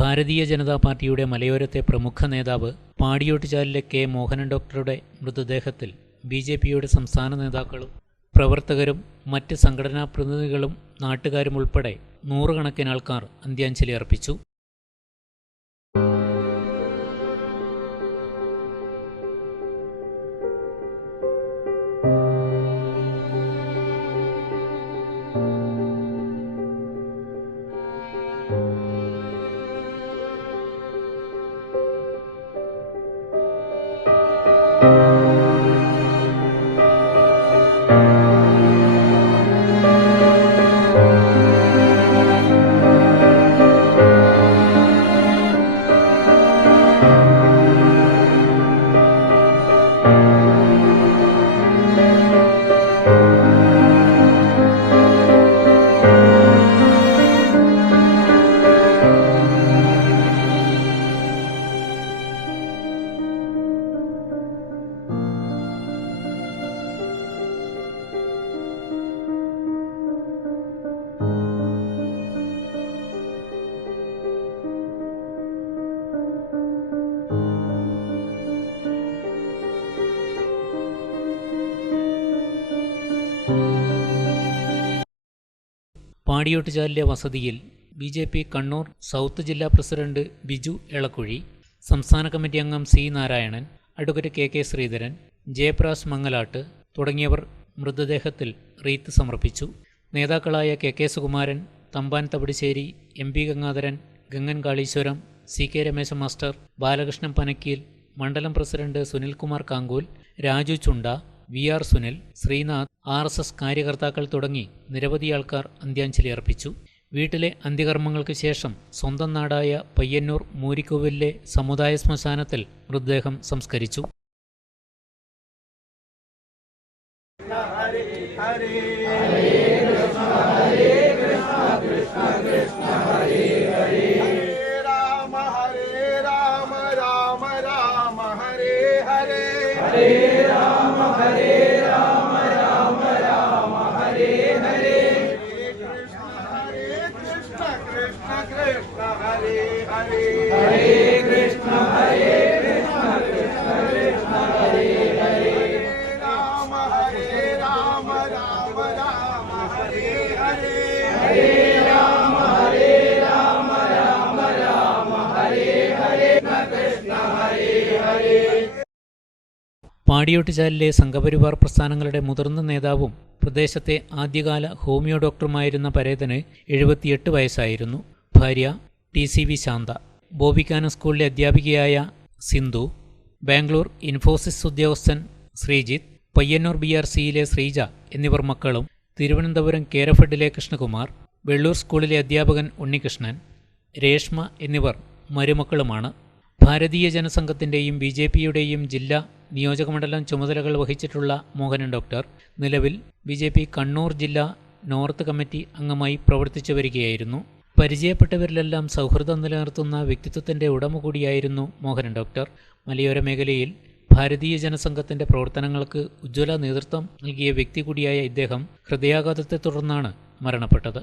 ഭാരതീയ ജനതാ പാർട്ടിയുടെ മലയോരത്തെ പ്രമുഖ നേതാവ് പാടിയോട്ടുചാലിലെ കെ മോഹനൻ ഡോക്ടറുടെ മൃതദേഹത്തിൽ ബി.ജെ.പിയുടെ സംസ്ഥാന നേതാക്കളും പ്രവർത്തകരും മറ്റ് സംഘടനാ പ്രതിനിധികളും നാട്ടുകാരും ഉൾപ്പെടെ നൂറുകണക്കിന് ആൾക്കാർ അന്ത്യാഞ്ജലി അർപ്പിച്ചു. പാടിയോട്ടുചാലിലെ വസതിയിൽ ബി.ജെ.പി. കണ്ണൂർ സൗത്ത് ജില്ലാ പ്രസിഡന്റ് ബിജു എളക്കുഴി, സംസ്ഥാന കമ്മിറ്റി അംഗം C. Narayanan, advocate K. Sreedharan, Jayapras Mangalatt തുടങ്ങിയവർ മൃതദേഹത്തിൽ റീത്ത് സമർപ്പിച്ചു. നേതാക്കളായ K. Sukumaran, Thampan Thavidusseri, MP. Gangadharan, Gangan Kaleeswaram, CK. Ramesha master, Balakrishnan Panakkeel, മണ്ഡലം president Sunilkumar Kankool, Raju Chunda, VR. Sunil, Sreenath, RSS. കാര്യകർത്താക്കൾ തുടങ്ങി നിരവധി ആൾക്കാർ അന്ത്യാഞ്ജലി അർപ്പിച്ചു. വീട്ടിലെ അന്ത്യകർമ്മങ്ങൾക്ക് ശേഷം സ്വന്തം നാടായ പയ്യന്നൂർ മൂരിക്കോവിലിലെ സമുദായ ശ്മശാനത്തിൽ മൃതദേഹം സംസ്കരിച്ചു. പാടിയോട്ടുചാലിലെ സംഘപരിവാർ പ്രസ്ഥാനങ്ങളുടെ മുതിർന്ന നേതാവും പ്രദേശത്തെ ആദ്യകാല ഹോമിയോ ഡോക്ടറുമായിരുന്ന പരേതന് 78 വയസ്സായിരുന്നു. ഭാര്യ ടി.സി.വി. ശാന്ത, ബോബിക്കാന സ്കൂളിലെ അധ്യാപികയായ സിന്ധു, ബാംഗ്ലൂർ ഇൻഫോസിസ് ഉദ്യോഗസ്ഥൻ ശ്രീജിത്ത്, പയ്യന്നൂർ ബി.ആർ.സിയിലെ ശ്രീജ എന്നിവർ മക്കളും, തിരുവനന്തപുരം കേരഫെഡിലെ കൃഷ്ണകുമാർ, വെള്ളൂർ സ്കൂളിലെ അധ്യാപകൻ ഉണ്ണികൃഷ്ണൻ, രേഷ്മ എന്നിവർ മരുമക്കളുമാണ്. ഭാരതീയ ജനസംഘത്തിൻ്റെയും ബി.ജെ.പിയുടെയും ജില്ലാ നിയോജകമണ്ഡലം ചുമതലകൾ വഹിച്ചിട്ടുള്ള മോഹനൻ ഡോക്ടർ നിലവിൽ ബി.ജെ.പി. കണ്ണൂർ ജില്ലാ നോർത്ത് കമ്മിറ്റി അംഗമായി പ്രവർത്തിച്ചു വരികയായിരുന്നു. പരിചയപ്പെട്ടവരിലെല്ലാം സൗഹൃദം നിലനിർത്തുന്ന വ്യക്തിത്വത്തിൻ്റെ ഉടമ കൂടിയായിരുന്നു മോഹനൻ ഡോക്ടർ. മലയോര മേഖലയിൽ ഭാരതീയ ജനസംഘത്തിൻ്റെ പ്രവർത്തനങ്ങൾക്ക് ഉജ്ജ്വല നേതൃത്വം നൽകിയ വ്യക്തി കൂടിയായ ഇദ്ദേഹം ഹൃദയാഘാതത്തെ തുടർന്നാണ് മരണപ്പെട്ടത്.